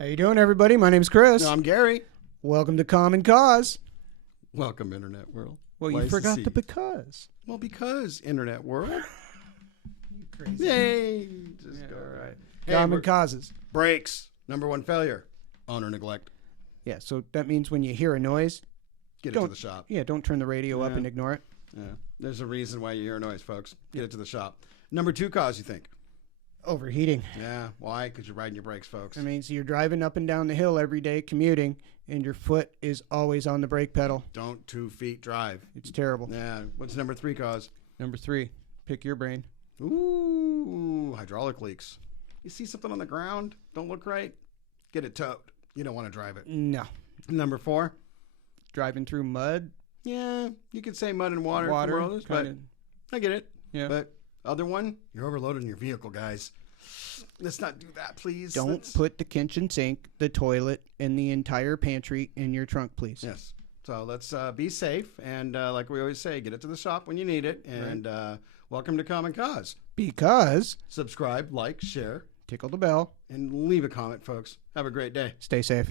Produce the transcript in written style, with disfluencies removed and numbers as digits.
How you doing, everybody? My name's Chris. No, I'm Gary. Welcome to Common Cause. Welcome, Internet World. Well, you Nice to forgot see the you. because. Well, because Internet World. Crazy. Yay. Just Yeah, go all right. right. Hey, Common Causes. breaks. Number one failure. Owner neglect. Yeah, so that means when you hear a noise, Get it to Don't- the shop. don't turn the radio up Yeah. and ignore it. Yeah. There's a reason why you hear a noise, folks. Get it to the shop. Number two cause, you think? Overheating. Yeah. Why? Because you're riding your brakes, folks. I mean, so you're driving up and down the hill every day commuting, and your foot is always on the brake pedal. Don't 2 feet drive. It's terrible. Yeah. What's number three cause? Number 3, pick your brain. Ooh, hydraulic leaks. You see something on the ground? Don't look right? Get it towed. You don't want to drive it. No. Number 4. Driving through mud, Yeah, you could say mud and water, water, for rollers, but kinda, I get it. yeah. But other one, you're overloading your vehicle, guys. Let's not do that, please. Don't Let's- put the kitchen sink, the toilet, and the entire pantry in your trunk, please. Yes. So let's be safe, and like we always say, get it to the shop when you need it. And welcome to Common Cause. Because Subscribe, like, share, tickle the bell, and leave a comment, folks. Have a great day. stay safe.